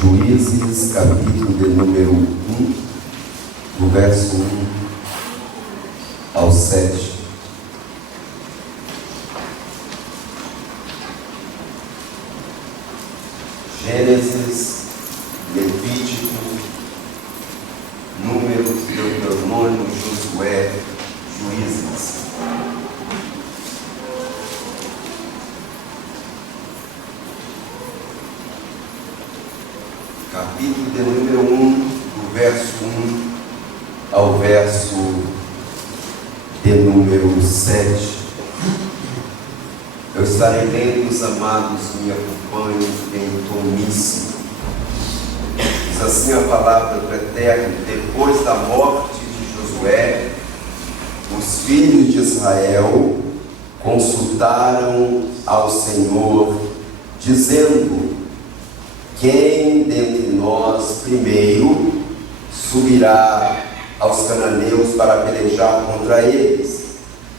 Juízes, capítulo de número 1, do verso 1 ao 7. Gênesis, Levítico, Números, Deuteronômio, Josué, Juízes. Capítulo de número 1, do verso 1 ao verso de número 7. Eu estarei lendo, os amados, me acompanhem em toníssimo. Diz assim a palavra do Eterno: depois da morte de Josué, os filhos de Israel consultaram ao Senhor, dizendo: quem dentre nós primeiro subirá aos cananeus para pelejar contra eles?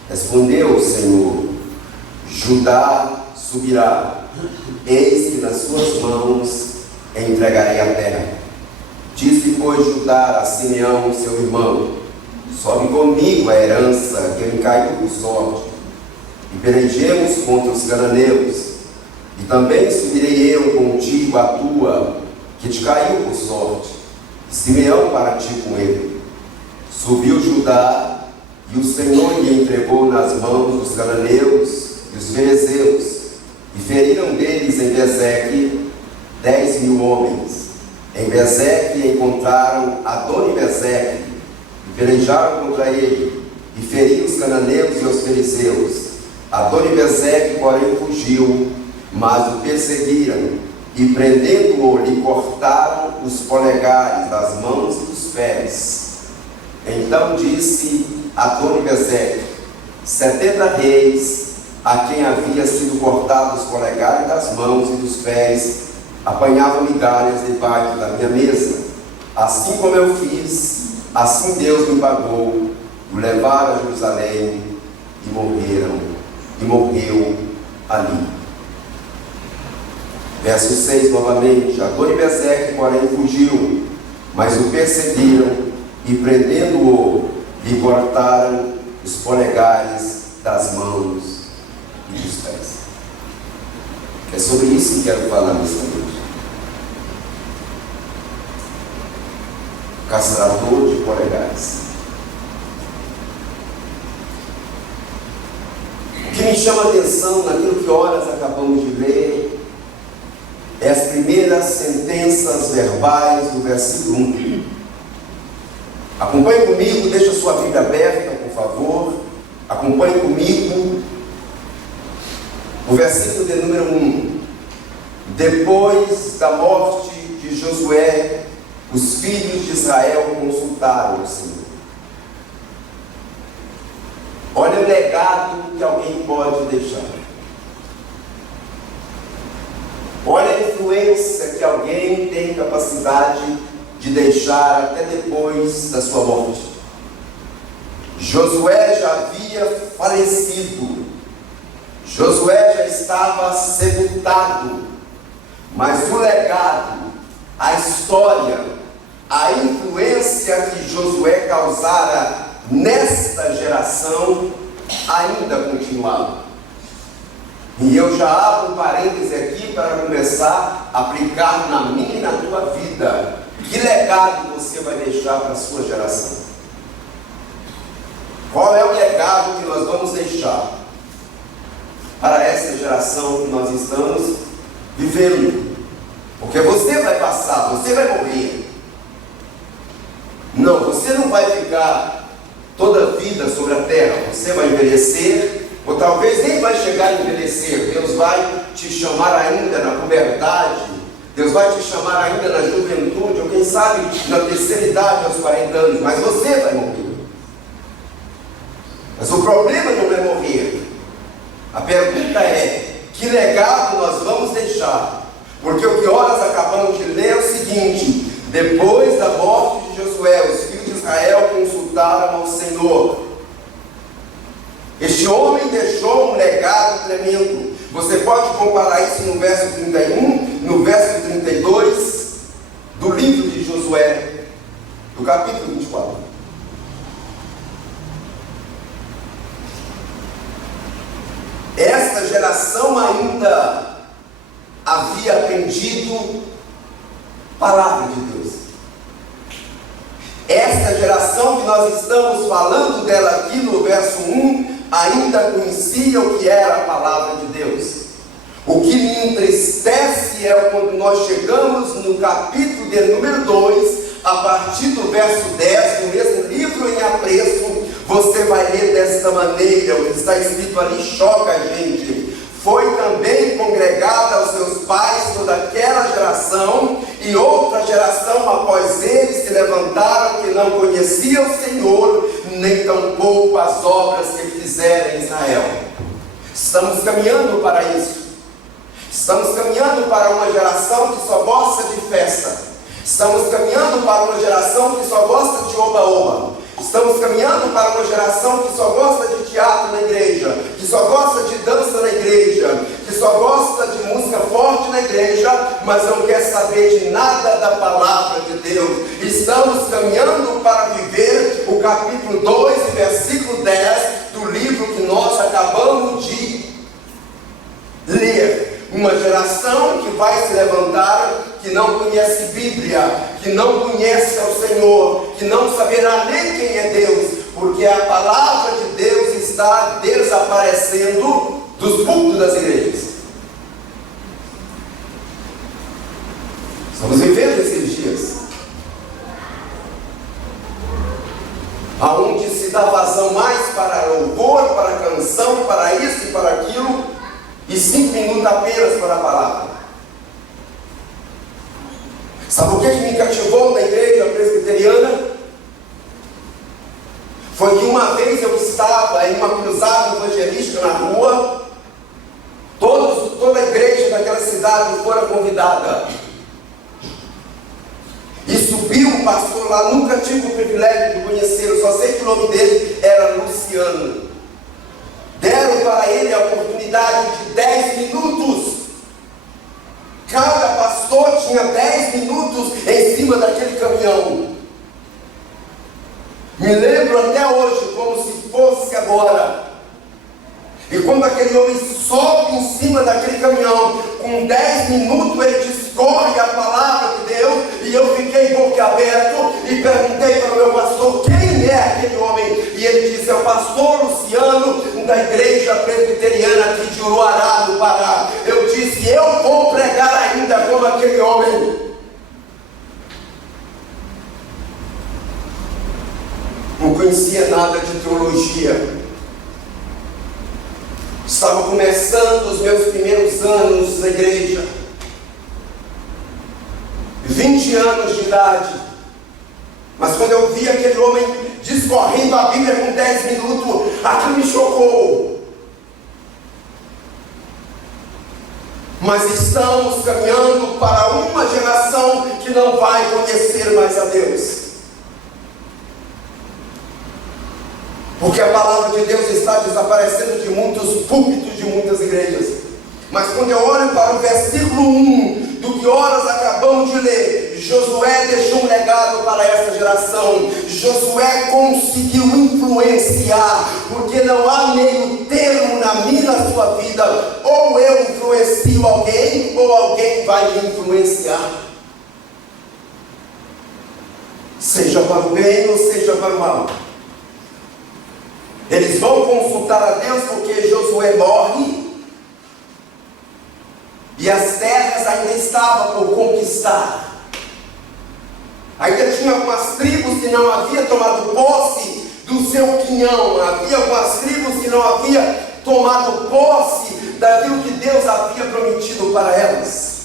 Respondeu o Senhor: Judá subirá, eis que nas suas mãos entregarei a terra. Disse, pois, Judá a Simeão, seu irmão: sobe comigo a herança que me caiu por sorte, e pelejemos contra os cananeus. E também subirei eu contigo a tua, que te caiu por sorte, e Simeão para ti com ele. Subiu Judá, e o Senhor lhe entregou nas mãos dos cananeus e os ferezeus, e feriram deles em Bezeque 10.000 homens. Em Bezeque encontraram Adoni-Bezeque, e pelejaram contra ele, e feriram os cananeus e os fariseus. Adoni-Bezeque, porém, fugiu, mas o perseguiram, e prendendo-o, lhe cortaram os polegares das mãos e dos pés. Então disse Adoni-Bezeque: 70 reis, a quem havia sido cortados os polegares das mãos e dos pés, apanhavam migalhas debaixo da minha mesa. Assim como eu fiz, assim Deus me pagou. O levaram a Jerusalém e morreu ali. Verso 6 novamente: Adoni-Bezeque, porém, fugiu, mas o perseguiram, e prendendo-o, lhe cortaram os polegares das mãos e dos pés. É sobre isso que quero falar nesta noite. Castrador de polegares. O que me chama a atenção naquilo que horas acabamos de ler é as primeiras sentenças verbais do versículo 1. Acompanhe comigo, deixa sua Bíblia aberta, por favor. Acompanhe comigo o versículo de número 1. Depois da morte de Josué, os filhos de Israel consultaram o Senhor. Olha o legado que alguém pode deixar. Olha a influência que alguém tem capacidade de deixar até depois da sua morte. Josué já havia falecido. Josué já estava sepultado. Mas o legado, a história, a influência que Josué causara nesta geração ainda continuava. E eu já abro um parêntese aqui para começar a aplicar na minha e na tua vida. Que legado você vai deixar para a sua geração? Qual é o legado que nós vamos deixar para essa geração que nós estamos vivendo? Porque você vai passar, você vai morrer. Não, você não vai ficar toda a vida sobre a terra. Você vai envelhecer, ou talvez nem vai chegar a envelhecer. Deus vai te chamar ainda na puberdade, Deus vai te chamar ainda na juventude, ou quem sabe na terceira idade, aos 40 anos, mas você vai morrer. Mas o problema não é morrer. A pergunta é: que legado nós vamos deixar? Porque o que horas acabamos de ler é o seguinte: depois da morte de Josué, os filhos de Israel consultaram ao Senhor. Este homem deixou um legado tremendo. Você pode comparar isso no verso 31, no verso 32. aprendido palavra de Deus. Esta geração que nós estamos falando dela aqui no verso 1, ainda conhecia o que era a palavra de Deus. O que me entristece é quando nós chegamos no capítulo de número 2, a partir do verso 10, no mesmo livro em apreço, você vai ler desta maneira, o que está escrito ali choca a gente. Foi também congregada aos seus pais toda aquela geração, e outra geração após eles se levantaram que não conhecia o Senhor, nem tampouco as obras que ele fizera em Israel. Estamos caminhando para isso. Estamos caminhando para uma geração que só gosta de festa. Estamos caminhando para uma geração que só gosta de oba-oba. Estamos caminhando para uma geração que só gosta de teatro na igreja, que só gosta de dança na igreja, que só gosta de música forte na igreja, mas não quer saber de nada da palavra de Deus. Estamos caminhando para viver o capítulo 2, versículo 10 do livro que nós acabamos de ler. Uma geração que vai se levantar, que não conhece Bíblia, que não conhece ao Senhor, que não saberá nem quem é Deus, porque a palavra de Deus está desaparecendo dos púlpitos das igrejas. Estamos vivendo esses dias, aonde se dá vazão mais para louvor, para canção, para isso e para aquilo, e 5 minutos apenas para a palavra. Sabe o que me cativou na igreja presbiteriana? Foi que uma vez eu estava em uma cruzada evangelística na rua, toda a igreja daquela cidade fora convidada, e subiu um pastor lá, nunca tive o privilégio de conhecê-lo, só sei que o nome dele era Luciano. Deram para ele a oportunidade de 10 minutos. Cada pastor tinha 10 minutos em cima daquele caminhão. Me lembro até hoje, como se fosse agora. E quando aquele homem sobe em cima daquele caminhão, com 10 minutos ele discorre a palavra de Deus, e eu fiquei boquiaberto e perguntei para o meu pastor, quem é aquele homem? E ele disse, é o pastor Luciano, da igreja presbiteriana aqui de Uruará, no Pará. Eu disse, eu vou pregar ainda como aquele homem. Não conhecia nada de teologia. Estava começando os meus primeiros anos na igreja. 20 anos de idade. Mas quando eu vi aquele homem discorrendo a Bíblia com 10 minutos, aquilo me chocou. Mas estamos caminhando para uma geração que não vai conhecer mais a Deus. Porque a palavra de Deus está desaparecendo de muitos púlpitos, de muitas igrejas. Mas quando eu olho para o versículo 1, do que horas acabamos de ler, Josué deixou um legado para essa geração. Josué conseguiu influenciar, porque não há meio termo na minha e na sua vida. Ou eu influencio alguém, ou alguém vai me influenciar. Seja para o bem ou seja para o mal. Eles vão consultar a Deus porque Josué morre e as terras ainda estavam por conquistar. Ainda tinha algumas tribos que não haviam tomado posse do seu quinhão. Havia algumas tribos que não haviam tomado posse daquilo que Deus havia prometido para elas.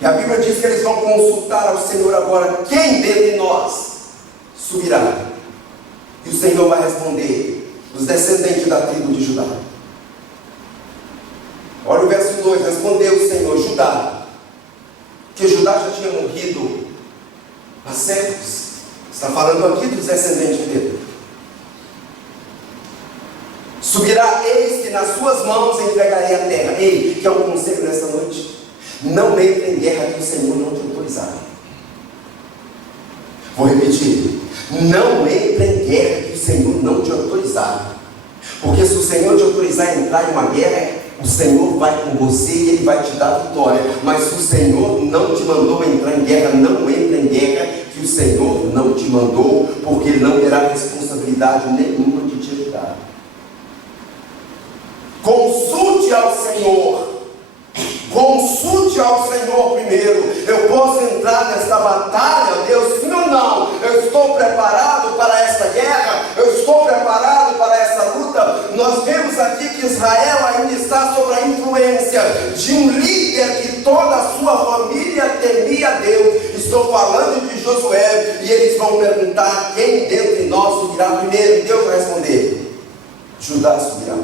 E a Bíblia diz que eles vão consultar ao Senhor agora, quem dentre nós subirá? E o Senhor vai responder, os descendentes da tribo de Judá. Olha o verso 2, respondeu o Senhor, Judá, que Judá já tinha morrido há séculos. Está falando aqui dos descendentes dele. Subirá, eis que nas suas mãos entregarei a terra. Ei, que é um conselho nesta noite? Não entre em guerra que o Senhor não te autorizar. Vou repetir. Não entre em guerra que o Senhor não te autorizar. Porque se o Senhor te autorizar a entrar em uma guerra, O Senhor vai com você e Ele vai te dar vitória. Mas se o Senhor não te mandou entrar em guerra, não entra em guerra, que o Senhor não te mandou, porque Ele não terá responsabilidade nenhuma de te ajudar. Consulte ao Senhor. Consulte ao Senhor primeiro. Eu posso entrar nesta batalha, Deus, sim ou não? Eu estou preparado para esta guerra? Eu estou preparado para essa luta? Nós vemos aqui que Israel ainda está sob a influência de um líder que toda a sua família temia a Deus. Estou falando de Josué. E eles vão perguntar: quem dentre nós subirá primeiro? E Deus vai responder: Judá subirá.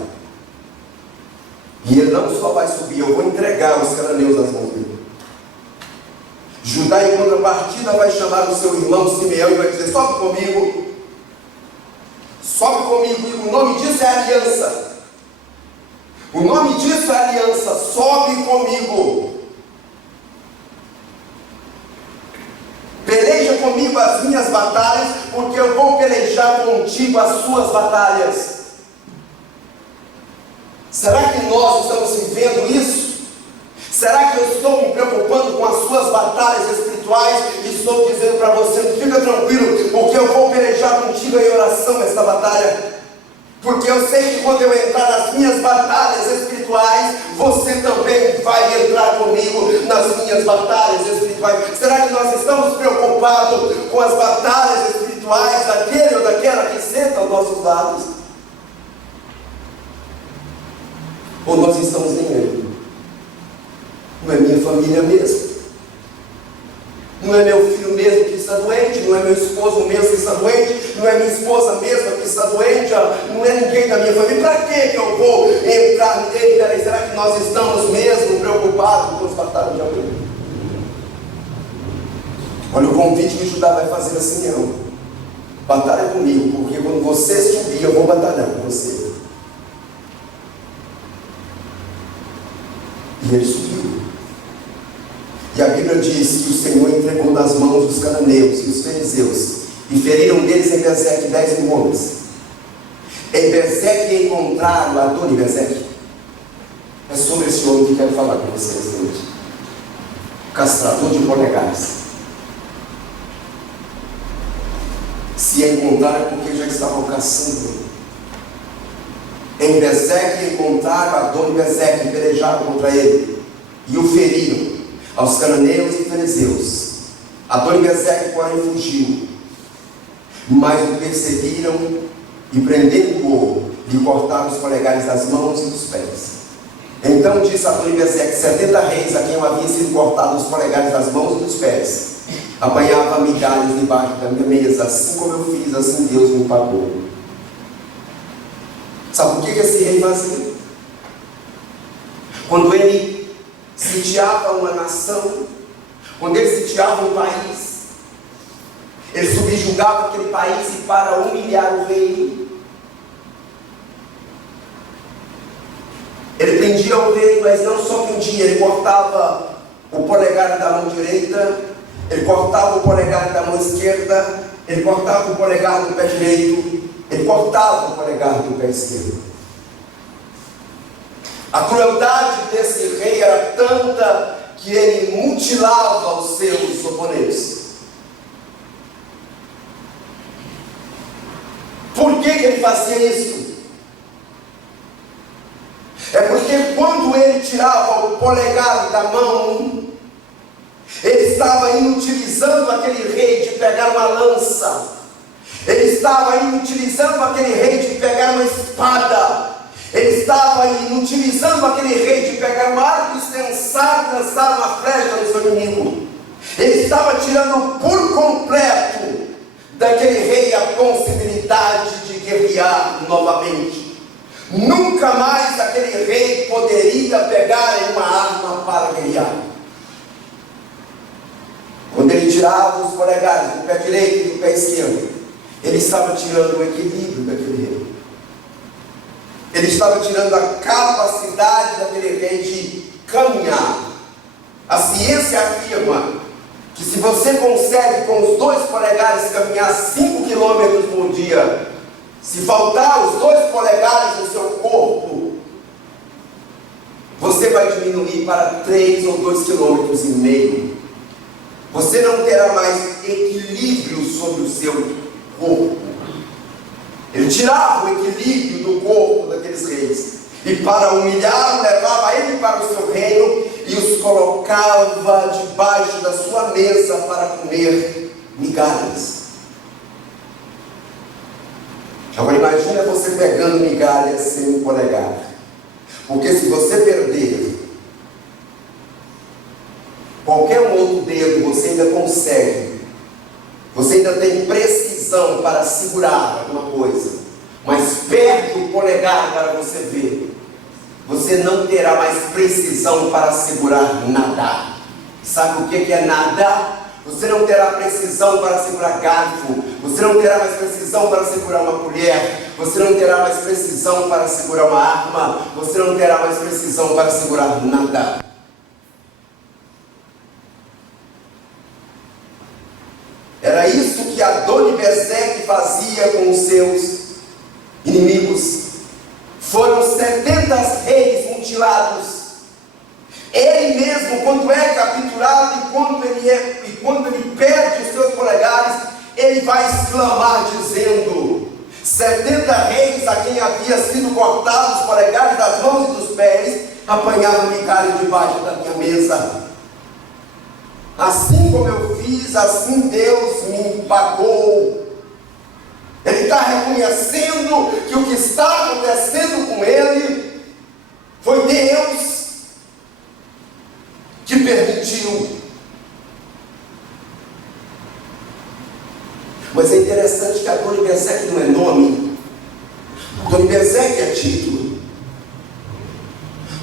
E ele não só vai subir, eu vou entregar os cananeus nas mãos dele. Judá, em contrapartida, vai chamar o seu irmão Simeão e vai dizer: sobe comigo. Sobe comigo. E o nome disso é aliança. O nome disso é aliança. Sobe comigo. Peleja comigo as minhas batalhas, porque eu vou pelejar contigo as suas batalhas. Será que nós estamos vivendo isso? Será que eu estou me preocupando com as suas batalhas espirituais e estou dizendo para você: fica tranquilo, porque eu vou pelejar contigo em oração essa batalha? Porque eu sei que quando eu entrar nas minhas batalhas espirituais, você também vai entrar comigo nas minhas batalhas espirituais. Será que nós estamos preocupados com as batalhas espirituais daquele ou daquela que senta aos nossos lados? Ou nós estamos nem aí? Não é minha família mesmo? Não é meu filho mesmo que está doente? Não é meu esposo mesmo que está doente? Não é minha esposa mesmo que está doente? Não é ninguém da minha família? Para que eu vou entrar nele? Peraí, será que nós estamos mesmo preocupados com os batalhas de alguém? Olha o convite que Judá vai fazer a Simeão: batalha comigo, porque quando você subir, eu vou batalhar com você. E ele subiu. E a Bíblia diz que o Senhor entregou nas mãos dos cananeus e os fariseus, e feriram deles em Bezeque 10.000 homens. Em Bezeque encontraram Adoni-Bezeque. É sobre esse homem que quero falar com vocês hoje. Castrador de polegares. Se encontraram é porque já estavam caçando. Em Bezeque encontraram Adoni-Bezeque e pelejaram contra ele e o feriram, aos cananeus e fariseus. Adoni-Bezeque, porém, fugiu, mas o perseguiram e, prendendo-o, lhe cortaram os polegares das mãos e dos pés. Então disse Adoni-Bezeque: 70 reis a quem eu havia sido cortado os polegares das mãos e dos pés apanhava migalhas debaixo da minha mesa. Assim como eu fiz, assim Deus me pagou. Sabe o que esse rei fazia? Quando ele sitiava uma nação, quando ele sitiava um país, ele subjugava aquele país e, para humilhar o rei, ele prendia o rei, mas não só prendia, ele cortava o polegar da mão direita, ele cortava o polegar da mão esquerda, ele cortava o polegar do pé direito, ele cortava o polegar do pé esquerdo. A crueldade desse rei era tanta que ele mutilava os seus oponentes. Por que ele fazia isso? É porque quando ele tirava o polegar da mão, ele estava inutilizando aquele rei de pegar uma lança. Ele estava inutilizando aquele rei de pegar uma espada. Ele estava inutilizando aquele rei de pegar um arco extensado e lançar uma flecha no seu inimigo. Ele estava tirando por completo daquele rei a possibilidade de guerrear novamente. Nunca mais aquele rei poderia pegar uma arma para guerrear. Quando ele tirava os polegares do pé direito e do pé esquerdo, ele estava tirando o equilíbrio daquele rei. Ele estava tirando a capacidade daquele rei de caminhar. A ciência afirma que se você consegue com os 2 polegares caminhar 5 quilômetros por dia, se faltar os 2 polegares no seu corpo, você vai diminuir para 3 ou 2,5 km. Você não terá mais equilíbrio sobre o seu corpo. Ele tirava o equilíbrio do corpo daqueles reis, e para humilhar, levava ele para o seu reino e os colocava debaixo da sua mesa para comer migalhas. Agora imagina você pegando migalhas sem o polegar, porque se você perder qualquer outro dedo, você ainda consegue, você ainda tem precisão para segurar alguma coisa, mas perde o polegar para você ver, você não terá mais precisão para segurar nada. Sabe o que é nada? Você não terá precisão para segurar garfo, você não terá mais precisão para segurar uma colher, você não terá mais precisão para segurar uma arma, você não terá mais precisão para segurar nada. Era isso que Adoni-Bezeque fazia com os seus inimigos. Foram 70 reis mutilados. Ele mesmo, quando é capturado e quando ele perde os seus polegares, ele vai exclamar dizendo: 70 reis a quem havia sido cortados os polegares das mãos e dos pés, apanharam migalhas debaixo da minha mesa. Assim como eu fiz, assim Deus me pagou. Ele está reconhecendo que o que está acontecendo com ele foi Deus que permitiu. Mas é interessante que Adoni-Bezeque não é nome, Adoni-Bezeque é título.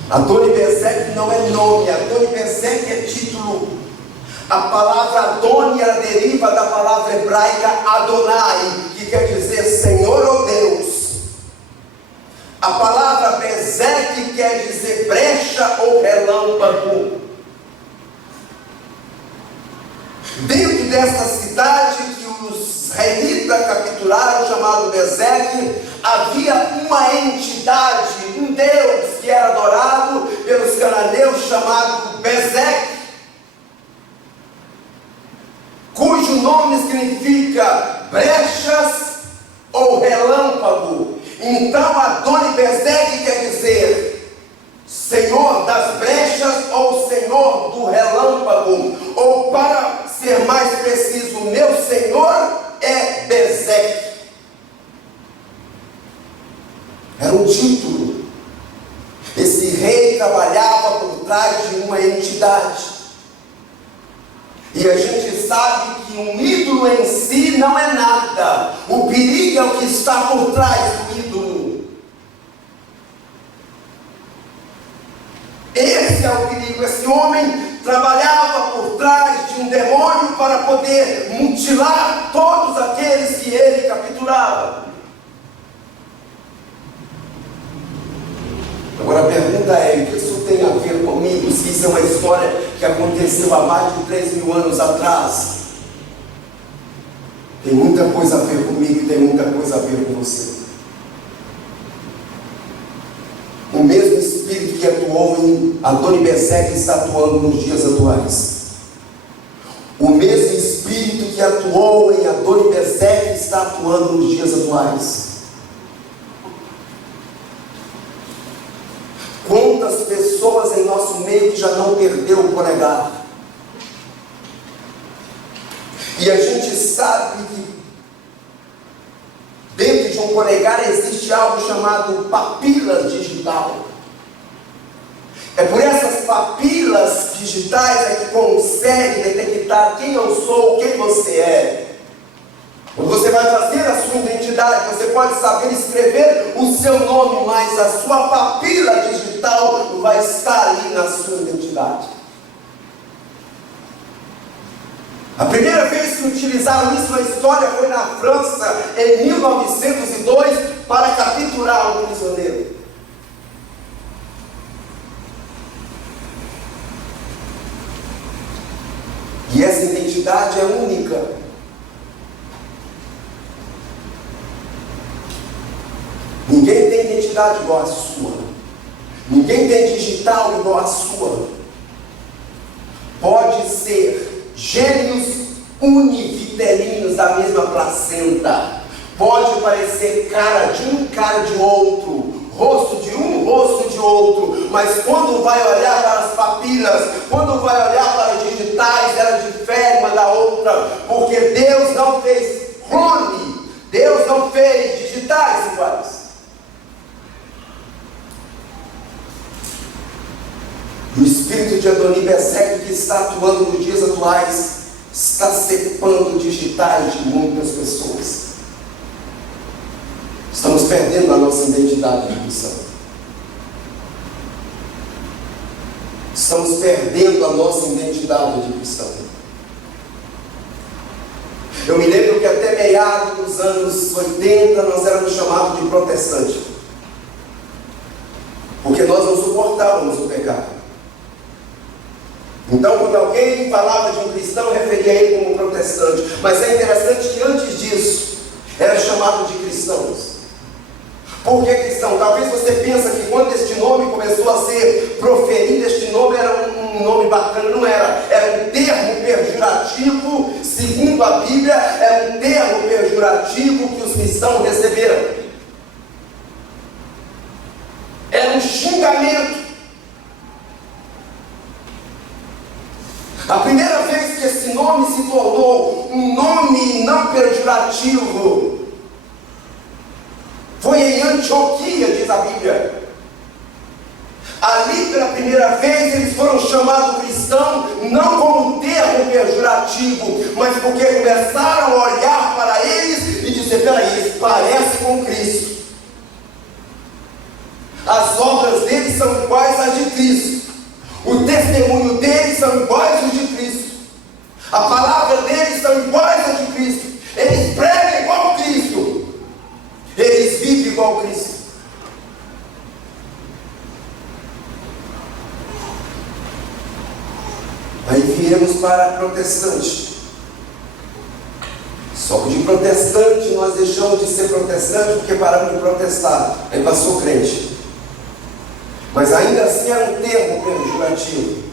Adoni-Bezeque não é nome, Adoni-Bezeque é título. A palavra Adoni, ela deriva da palavra hebraica Adonai, que quer dizer Senhor ou Deus. A palavra Bezeque quer dizer brecha ou relâmpago. Dentro dessa cidade que os israelitas capturaram, chamado Bezeque, havia uma entidade, um Deus que era adorado pelos cananeus, chamado Bezeque, cujo nome significa brechas ou relâmpago. Então Adoni-Bezeque quer dizer Senhor das brechas ou Senhor do relâmpago, ou para ser mais preciso, meu Senhor é Bezeque. Era um título. Esse rei trabalhava por trás de uma entidade. E a gente sabe que um ídolo em si não é nada. O perigo é o que está por trás do ídolo. Esse é o perigo. Esse homem trabalhava por trás de um demônio para poder mutilar todos aqueles que ele capturava. Agora a pergunta é: o que isso tem a ver comigo? Se isso é uma história que aconteceu há mais de 3.000 anos atrás, tem muita coisa a ver comigo e tem muita coisa a ver com você. O mesmo espírito que atuou em Adoni-Bezeque está atuando nos dias atuais. O mesmo espírito que atuou em Adoni-Bezeque está atuando nos dias atuais. Quantas pessoas em nosso meio que já não perdeu o polegar? E a gente sabe que dentro de um polegar existe algo chamado papilas digital. É por essas papilas digitais é que consegue detectar quem eu sou, quem você é. Quando você vai fazer a sua identidade, você pode saber escrever o seu nome, mas a sua papila digital vai estar ali na sua identidade. A primeira vez que utilizaram isso na história foi na França, em 1902, para capturar um prisioneiro. E essa identidade é única. Ninguém tem identidade igual a sua. Ninguém tem digital igual a sua. Pode ser gêmeos univitelinos da mesma placenta. Pode parecer cara de um, cara de outro, rosto de um, rosto de outro, mas quando vai olhar para as papilas, quando vai olhar para as digitais, ela difere uma da outra, porque Deus não fez clone, Deus não fez digitais iguais. E o espírito de Adoni-Bezeque, que está atuando nos dias atuais, está cepando digitais de muitas pessoas. Estamos perdendo a nossa identidade de missão. Estamos perdendo a nossa identidade de cristão. Eu me lembro que até meados dos anos 80 nós éramos chamados de protestantes, porque nós não suportávamos o pecado. Então, quando alguém falava de um cristão, referia ele como protestante. Mas é interessante que antes disso era chamado de cristãos. Por que cristão? Talvez você pense que quando este nome começou a ser proferido, este nome era um nome bacana. Não era. Era um termo pejorativo, segundo a Bíblia, era um termo pejorativo que os cristãos receberam. Era um xingamento. A primeira vez que esse nome se tornou um nome não pejorativo foi em Antioquia, diz a Bíblia. Ali, pela primeira vez, eles foram chamados cristãos, não como um termo pejorativo, mas porque começaram a olhar para eles e dizer: peraí, eles parecem com Cristo. As obras deles são iguais às de Cristo. O testemunho deles são iguais aos de Cristo. A palavra deles são iguais às de Cristo. Eles pregam igual Cristo. Eles vivem igual Cristo. Aí viemos para protestante. Só que de protestante nós deixamos de ser protestante porque paramos de protestar. Aí passou crente. Mas ainda assim era um termo pejorativo.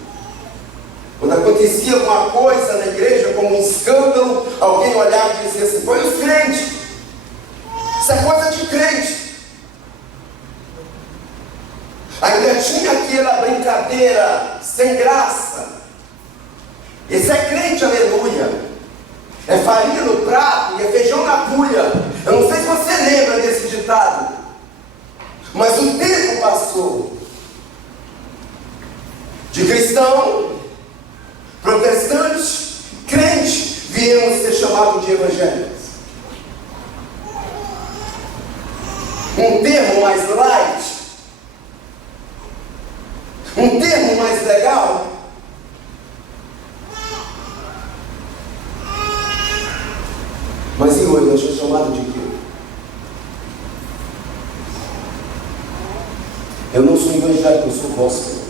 Quando acontecia alguma coisa na igreja, como um escândalo, alguém olhava e dizia assim: foi os crentes. Isso é coisa de crente. Ainda tinha aquela brincadeira sem graça. Esse é crente, aleluia. É farinha no prato e é feijão na cuia. Eu não sei se você lembra desse ditado, mas o tempo passou. De cristão, protestante, crente, viemos ser chamados de evangélicos. Um termo mais light, um termo mais legal. Mas e hoje nós somos chamados de quê? Eu não sou evangélico, eu sou gospel.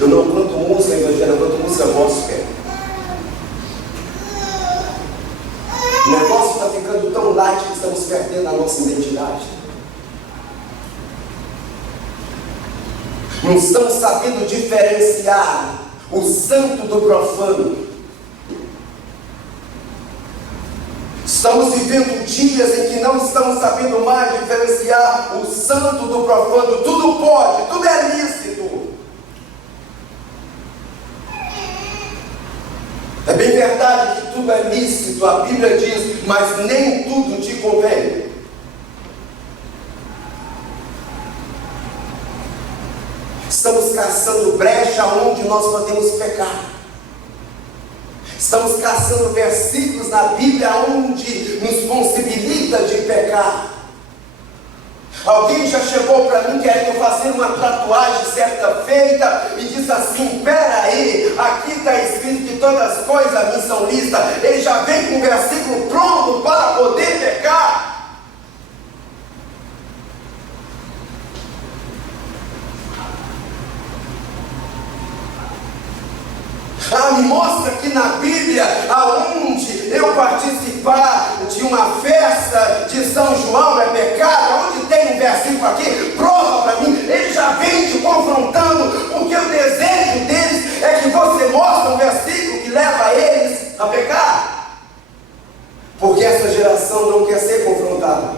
Eu não canto música evangélica, eu canto música gospel. O negócio está ficando tão light que estamos perdendo a nossa identidade. Não estamos sabendo diferenciar o santo do profano. Estamos vivendo dias em que não estamos sabendo mais diferenciar o santo do profano. Tudo pode, tudo é lícito. É bem verdade que tudo é lícito, a Bíblia diz, mas nem tudo te convém. Estamos caçando brecha onde nós podemos pecar. Estamos caçando versículos na Bíblia onde nos possibilita de pecar. Alguém já chegou para mim querendo fazer uma tatuagem certa feita e disse assim: espera aí, aqui está escrito que todas as coisas me são lícitas. Ele já vem com o versículo pronto para poder pecar. Me mostra que na Bíblia aonde eu participar de uma festa de São João é pecado? Onde tem um versículo aqui? Prova para mim. Ele já vem te confrontando, porque o desejo deles é que você mostre um versículo que leva eles a pecar. Porque essa geração não quer ser confrontada.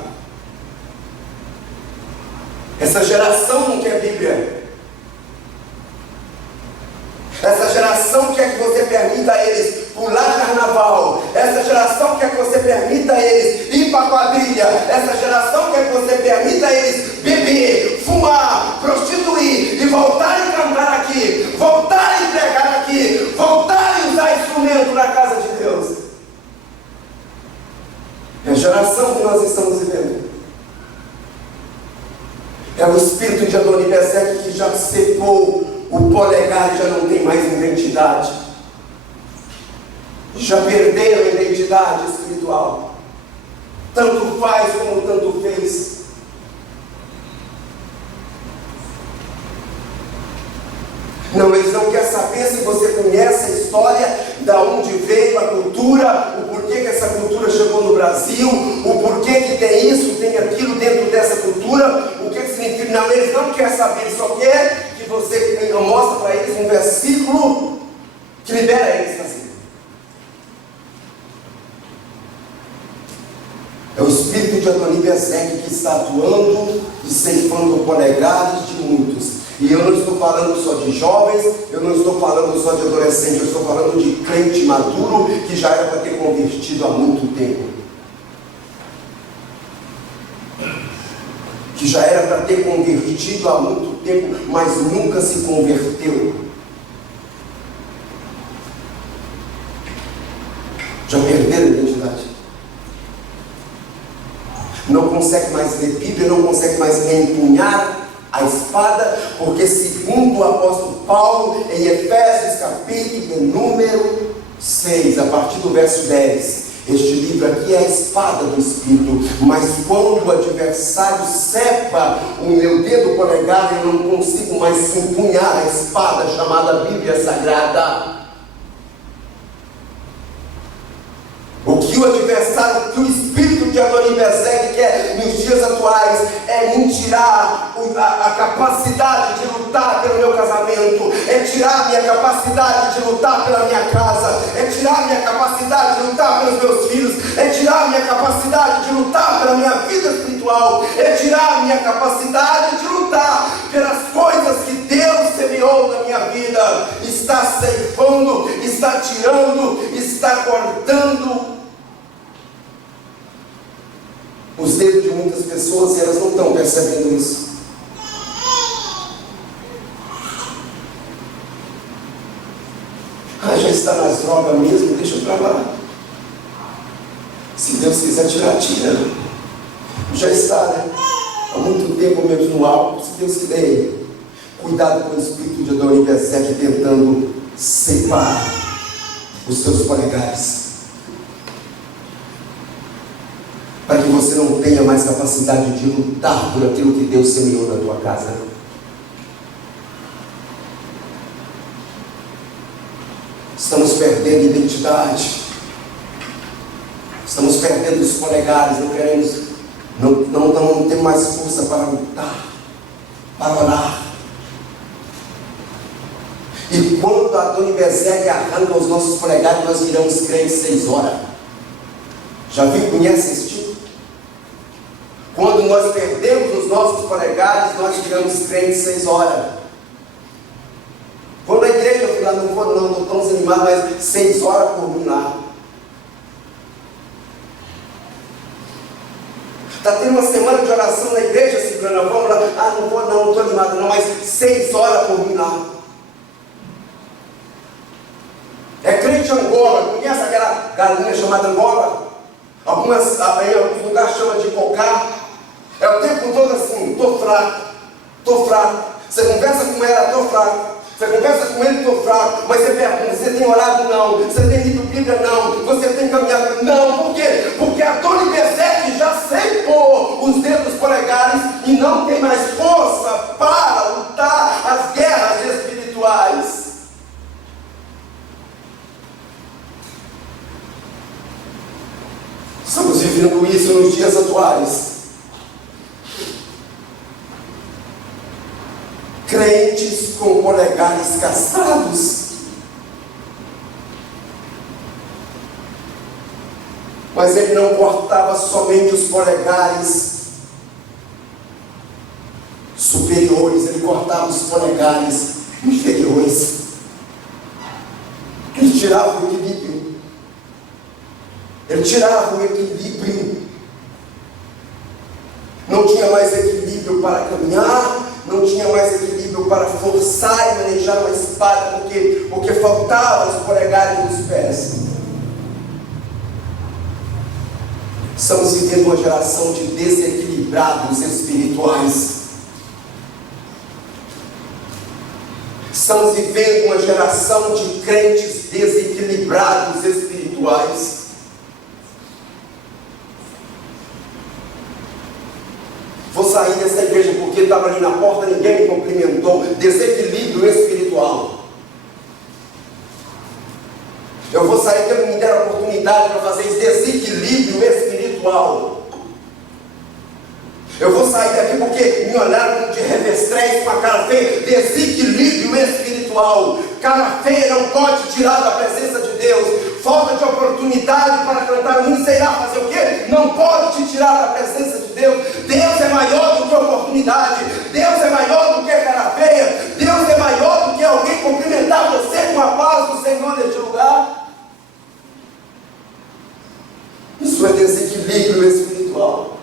Essa geração não quer Bíblia. Essa geração quer que você permita a eles pular carnaval. Essa geração quer que você permita a eles ir para a quadrilha. Essa geração quer que você permita a eles beber, fumar, prostituir e voltar e cantar aqui, voltar e pregar aqui, voltar e usar instrumento na casa de Deus. É a geração que nós estamos vivendo. É o espírito de Adoni-Bezek que já secou o polegar e já não tem mais identidade. Já perderam a identidade espiritual. Tanto faz como tanto fez. Não, eles não querem saber se você conhece a história, da onde veio a cultura, o porquê que essa cultura chegou no Brasil, o porquê que tem isso, tem aquilo dentro dessa cultura, o que significa. Não, eles não querem saber, eles só querem que você mostre para eles um versículo que libera eles assim. É o espírito de Adoni-Bezek que está atuando e ceifando polegares de muitos. E eu não estou falando só de jovens, eu não estou falando só de adolescentes, eu estou falando de crente maduro que já era para ter convertido há muito tempo. Que já era para ter convertido há muito tempo, mas nunca se converteu. Já perderam a identidade. Não consegue mais ler Bíblia, não consegue mais empunhar a espada, porque segundo o apóstolo Paulo, em Efésios capítulo de número 6, a partir do verso 10, este livro aqui é a espada do Espírito, mas quando o adversário cepa o meu dedo polegar, eu não consigo mais empunhar a espada chamada Bíblia Sagrada. O que o adversário, que o espírito de Adoni-Bezek quer nos dias atuais é me tirar a capacidade de lutar pelo meu casamento, é tirar a minha capacidade de lutar pela minha casa, é tirar a minha capacidade de lutar pelos meus filhos, é tirar a minha capacidade de lutar pela minha vida espiritual, é tirar a minha capacidade de lutar pelas coisas que Deus semeou na minha vida. Está ceifando, está tirando, está cortando os dedos de muitas pessoas e elas não estão percebendo isso. Já está nas drogas mesmo, deixa pra lá. Se Deus quiser tirar, tira. Já está, né? Há muito tempo mesmo no álcool, se Deus quiser. Cuidado com o espírito de Adoni-Bezek tentando separar os teus polegares, para que você não tenha mais capacidade de lutar por aquilo que Deus semeou na tua casa. Estamos perdendo identidade, estamos perdendo os polegares, não temos mais força para lutar, para orar. E quando a Adoni-Bezek arranca os nossos polegares, nós viramos crentes 6 horas. Já viu, conhece esse tipo? Quando nós perdemos os nossos polegares, nós viramos crentes 6 horas. Quando a igreja, eu fui lá, não estou tão desanimado, mas 6 horas por mim lá. Está tendo uma semana de oração na igreja, segurando, vamos lá. Não vou não, estou animado não, mas 6 horas por mim lá. É crente Angola, conhece aquela galinha chamada Angola? Alguns lugares chamam de cocá. É o tempo todo assim, estou fraco. Você conversa com ela, estou fraco. Você conversa com ele, estou fraco. Mas você pergunta, você tem orado? Não. Você tem lido Bíblia? Não. Você tem caminhado? Não. Por quê? Porque a Adoni-Bezek já secou os dedos polegares e não tem mais força para lutar as guerras espirituais. referindo isso nos dias atuais. Crentes com polegares castrados. Mas ele não cortava somente os polegares superiores, ele cortava os polegares inferiores. Ele tirava o equilíbrio. Ele tirava o equilíbrio. Não tinha mais equilíbrio para caminhar, não tinha mais equilíbrio para forçar e manejar uma espada, porque faltava os polegares dos pés. Estamos vivendo uma geração de desequilibrados espirituais. Estamos vivendo uma geração de crentes desequilibrados espirituais. Vou sair dessa igreja porque estava ali na porta, ninguém me cumprimentou. Desequilíbrio espiritual. Eu vou sair porque não me deram oportunidade para fazer esse desequilíbrio espiritual. Eu vou sair daqui porque me olharam de revestrez com a cara feia. Desequilíbrio espiritual. Cara feia não pode tirar da presença de Deus. Falta de oportunidade para cantar um hino, sei lá fazer o quê? Não pode te tirar da presença de Deus. Deus é maior do que oportunidade. Deus é maior do que cara feia. Deus é maior do que alguém cumprimentar você com a paz do Senhor neste lugar. Isso é desequilíbrio espiritual.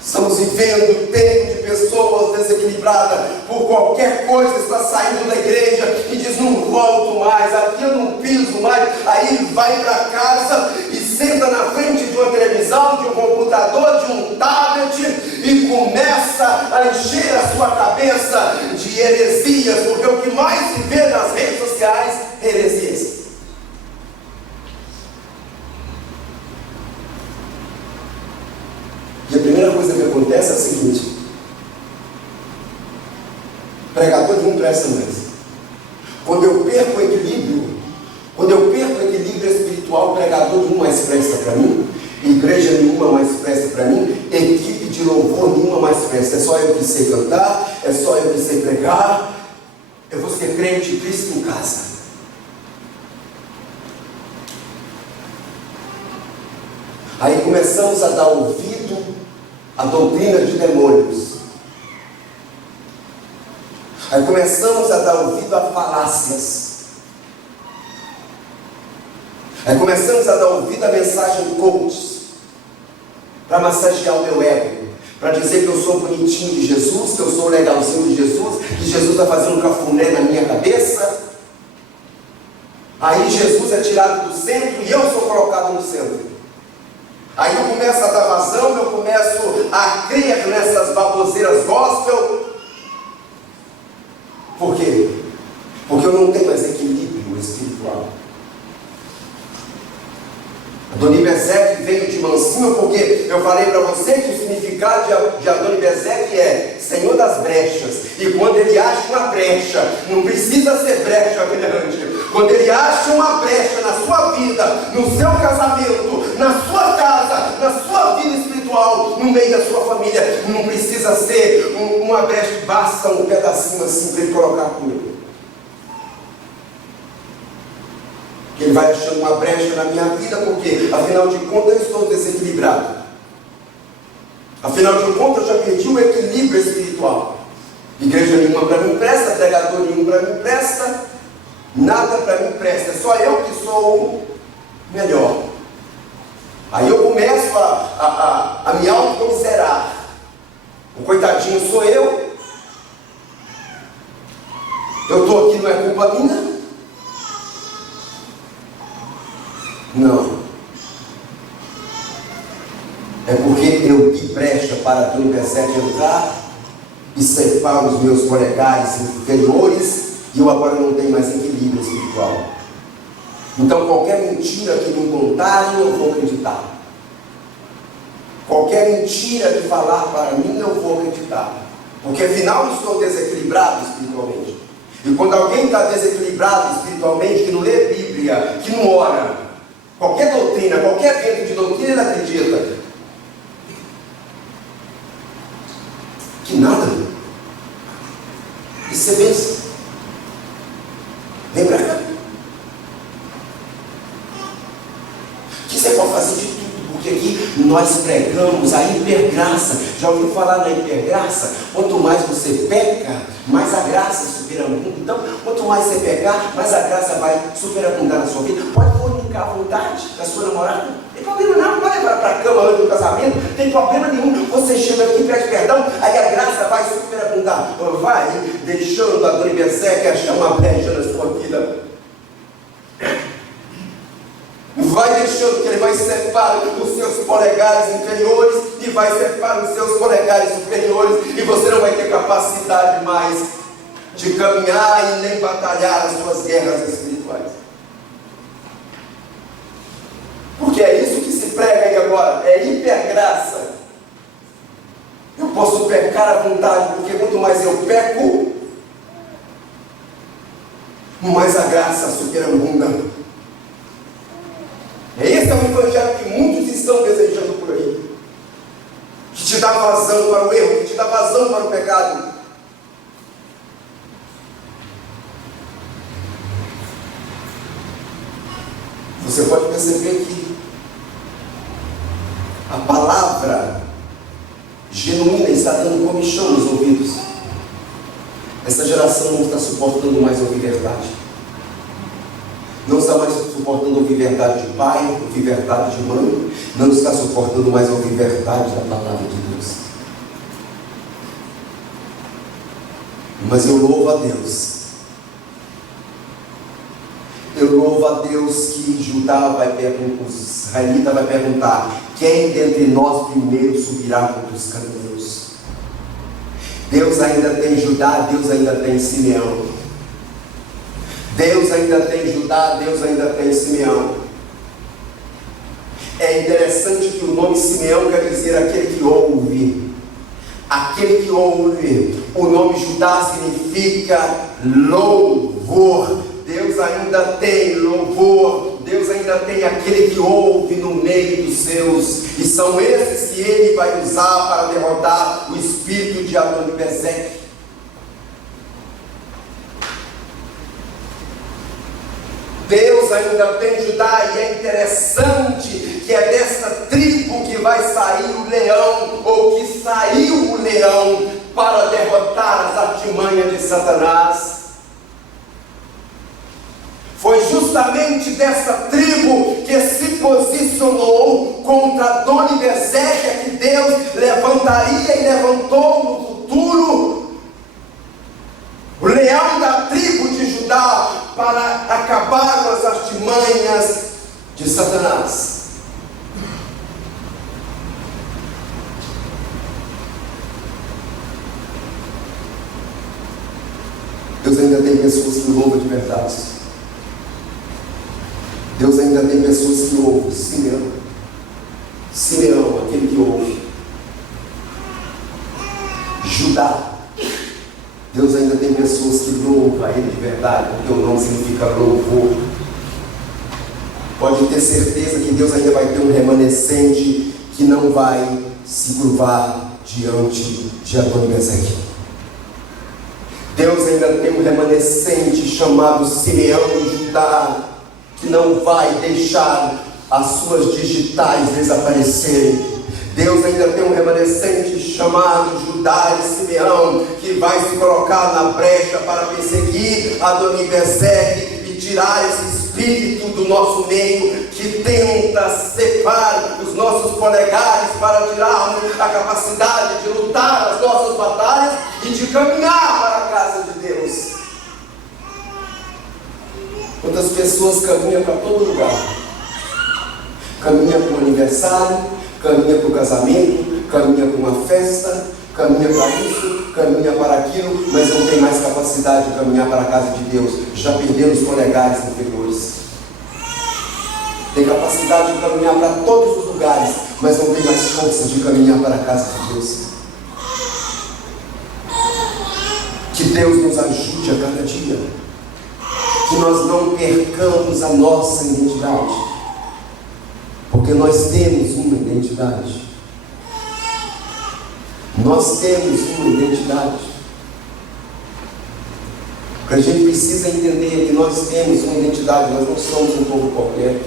Estamos vivendo um tempo de pessoas desequilibradas por qualquer coisa, está saindo da igreja e diz, não volto mais, aqui eu não piso mais. Aí vai para casa e senta na frente de uma televisão, de um computador, de um tablet e começa a encher a sua cabeça de heresias, porque o que mais se vê nas redes sociais é heresias. E a primeira coisa que acontece é a seguinte: pregador nenhum presta mais. Quando eu perco o equilíbrio espiritual, pregador nenhum mais presta para mim, igreja nenhuma mais presta para mim, equipe de louvor nenhuma mais presta. É só eu que sei cantar, é só eu que sei pregar, eu vou ser crente de Cristo em casa. Aí começamos a dar ouvido a doutrina de demônios. Aí começamos a dar ouvido a falácias. Aí começamos a dar ouvido a mensagem de coaches, para massagear o meu ego, para dizer que eu sou bonitinho de Jesus, que eu sou legalzinho de Jesus, que Jesus está fazendo um cafuné na minha cabeça. Aí Jesus é tirado do centro e eu sou colocado no centro. Aí eu começo a dar vazão, eu começo a crer nessas baboseiras gospel. Por quê? Porque eu não tenho mais equilíbrio espiritual. Adoni-Bezek veio de mansinho porque eu falei para você que o significado de Adoni-Bezek é Senhor das brechas. E quando ele acha uma brecha, não precisa ser brecha grande. Quando ele acha uma brecha na sua vida, no seu casamento, na sua casa, na sua vida espiritual, no meio da sua família, não precisa ser uma brecha, basta um pedacinho assim para ele colocar comigo. Ele vai achando uma brecha na minha vida, porque afinal de contas eu estou desequilibrado. Afinal de contas eu já perdi o equilíbrio espiritual. Igreja nenhuma para mim presta, pregador nenhum para mim presta, nada para mim presta, é só eu que sou o melhor. Aí eu começo a me autocomiserar. O coitadinho sou eu. Eu estou aqui, não é culpa minha. Não. É porque eu dei brecha para Adoni-Bezek entrar e ceifar os meus polegares inferiores, e eu agora não tenho mais equilíbrio espiritual. Então qualquer mentira que me contarem eu vou acreditar. Qualquer mentira que falar para mim eu vou acreditar. Porque afinal eu estou desequilibrado espiritualmente. E quando alguém está desequilibrado espiritualmente, que não lê Bíblia, que não ora, Qualquer doutrina, qualquer vento de doutrina, ele acredita que nada. Isso é bênção. Vem para cá. Que você pode fazer de tudo, porque aqui nós pregamos a hipergraça. Já ouviu falar na hipergraça? Quanto mais você peca, mais a graça superabunda. Então, quanto mais você pecar, mais a graça vai superabundar na sua vida. Pode fornicar à vontade com a sua namorada. Não tem problema não, pode levar para a cama antes do casamento. Não tem problema nenhum. Você chega aqui e pede perdão, aí a graça vai superabundar. Vai deixando a dor e achar uma brecha na sua vida. Vai deixando que ele vai separar os seus polegares inferiores e vai separar os seus polegares superiores, e você não vai ter capacidade mais de caminhar e nem batalhar as suas guerras espirituais. Porque é isso que se prega aí agora, é hipergraça. Eu posso pecar à vontade, porque quanto mais eu peco, mais a graça superabunda. Esse é o evangelho que muitos estão desejando por aí, que te dá vazão para o erro, que te dá vazão para o pecado. Você pode perceber que a palavra genuína está dando comichão nos ouvidos. Essa geração não está suportando mais ouvir verdade. Não está mais suportando ouvir verdade de pai, ouvir verdade de mãe. Não está suportando mais ouvir verdade da palavra de Deus. Mas eu louvo a Deus. Eu louvo a Deus que Judá vai perguntar, os israelitas vai perguntar: quem dentre nós primeiro subirá contra os cananeus? Deus ainda tem Judá, Deus ainda tem Simeão. Deus ainda tem Judá, Deus ainda tem Simeão. É interessante que o nome Simeão quer dizer aquele que ouve. Aquele que ouve. O nome Judá significa louvor. Deus ainda tem louvor. Deus ainda tem aquele que ouve no meio dos seus. E são esses que Ele vai usar para derrotar o espírito de Adoni-Bezeque. Deus ainda tem Judá, e é interessante que é dessa tribo que vai sair o leão, ou que saiu o leão para derrotar as artimanhas de Satanás. Foi justamente dessa tribo que se posicionou contra Adoni-Bezeque que Deus levantaria e levantou no futuro o leão da tribo de Judá para acabar com as artimanhas de Satanás. Deus ainda tem pessoas que louvam de verdade. Deus ainda tem pessoas que ouvem. Simeão, aquele que ouve. Judá. Deus ainda tem pessoas que louvam a Ele de verdade, porque o nome significa louvor. Pode ter certeza que Deus ainda vai ter um remanescente que não vai se curvar diante de Adoni-Bezeque. Deus ainda tem um remanescente chamado Simeão e Judá, que não vai deixar as suas digitais desaparecerem. Deus ainda tem um remanescente chamado Judá e Simeão, que vai se colocar na brecha para perseguir Adoni-Bezeque e tirar esse espírito do nosso meio que tenta separar os nossos polegares para tirarmos a capacidade de lutar as nossas batalhas e de caminhar para a casa de Deus. Quantas pessoas caminham para todo lugar? Caminha para o aniversário, caminha para o casamento, caminha para uma festa, caminha para isso, caminha para aquilo, mas não tem mais capacidade de caminhar para a casa de Deus. Já perdeu os polegares inferiores. Tem capacidade de caminhar para todos os lugares, mas não tem mais força de caminhar para a casa de Deus. Que Deus nos ajude a cada dia, que nós não percamos a nossa identidade. Porque nós temos uma identidade. Nós temos uma identidade. O que a gente precisa entender é que nós temos uma identidade, nós não somos um povo qualquer.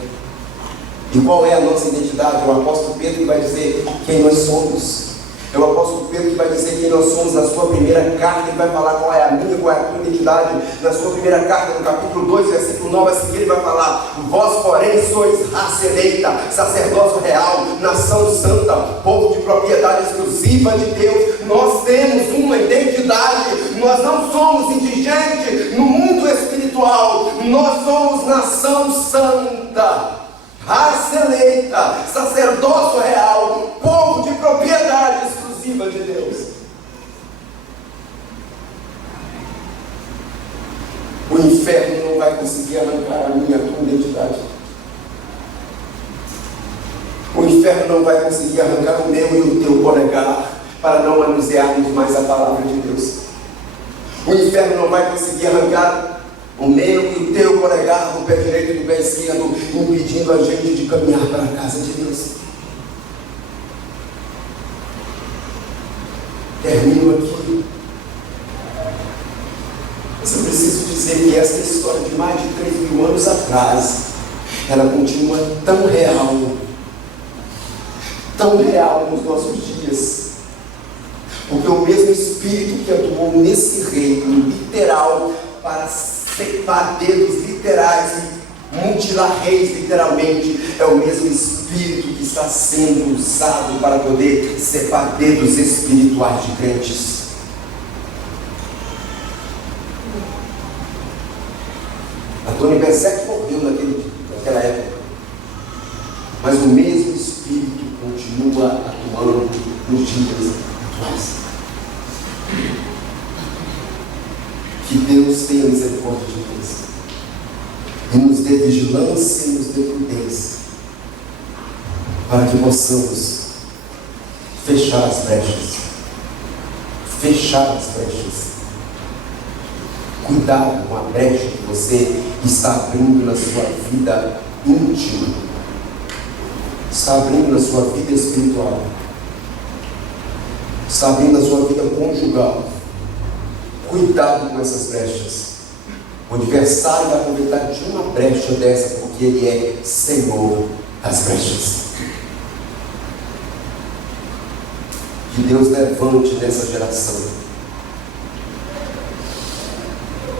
E qual é a nossa identidade? É o apóstolo Pedro que vai dizer quem nós somos. É o apóstolo Pedro que vai dizer quem nós somos na sua primeira carta. Ele vai falar qual é a minha, qual é a tua identidade. Na sua primeira carta, no capítulo 2, versículo 9 a seguir, ele vai falar: vós, porém, sois raça eleita, sacerdócio real, nação santa, povo de propriedade exclusiva de Deus. Nós temos uma identidade. Nós não somos indigentes no mundo espiritual. Nós somos nação santa, raça eleita, sacerdócio real, povo de propriedade exclusiva de Deus. O inferno não vai conseguir arrancar a minha, a tua identidade. O inferno não vai conseguir arrancar o meu e o teu polegar para não manusearmos mais a palavra de Deus. O inferno não vai conseguir arrancar o meu e o teu polegar do pé direito e do pé esquerdo, impedindo a gente de caminhar para a casa de Deus. Termino aqui. Mas eu preciso dizer que essa história de mais de 3.000 anos atrás, ela continua tão real nos nossos dias. Porque o mesmo Espírito que atuou nesse reino literal para separar dedos literais e mutilar reis literalmente, é o mesmo Espírito que está sendo usado para poder separar dedos espirituais de crentes. Antônio Bezek morreu naquela época, mas o mesmo Espírito continua atuando nos dias atuais. Que Deus tenha misericórdia de nós e nos dê vigilância e nos dê prudência, para que possamos fechar as brechas. Cuidado com a brecha que você está abrindo na sua vida íntima, está abrindo na sua vida espiritual, está abrindo na sua vida conjugal. Cuidado com essas brechas. O adversário vai aproveitar de uma brecha dessa, porque ele é Senhor das brechas. Que Deus levante nessa geração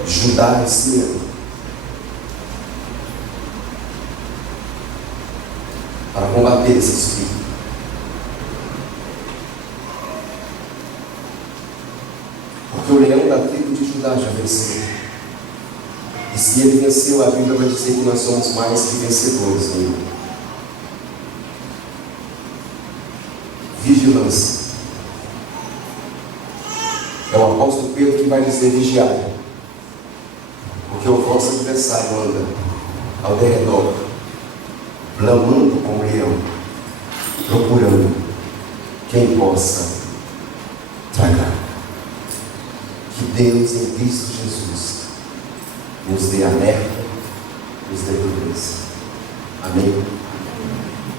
Judá esse ano, para combater esse espírito. Porque o leão da tribo de Judá já venceu. E se ele venceu, a Bíblia vai dizer que nós somos mais que vencedores nele. Vigilância. É o apóstolo Pedro que vai dizer: vigiai, porque o vosso adversário anda ao derredor, bramando como leão, procurando quem possa tragar. Que Deus em Cristo Jesus nos dê alerta, nos dê prudência. Amém?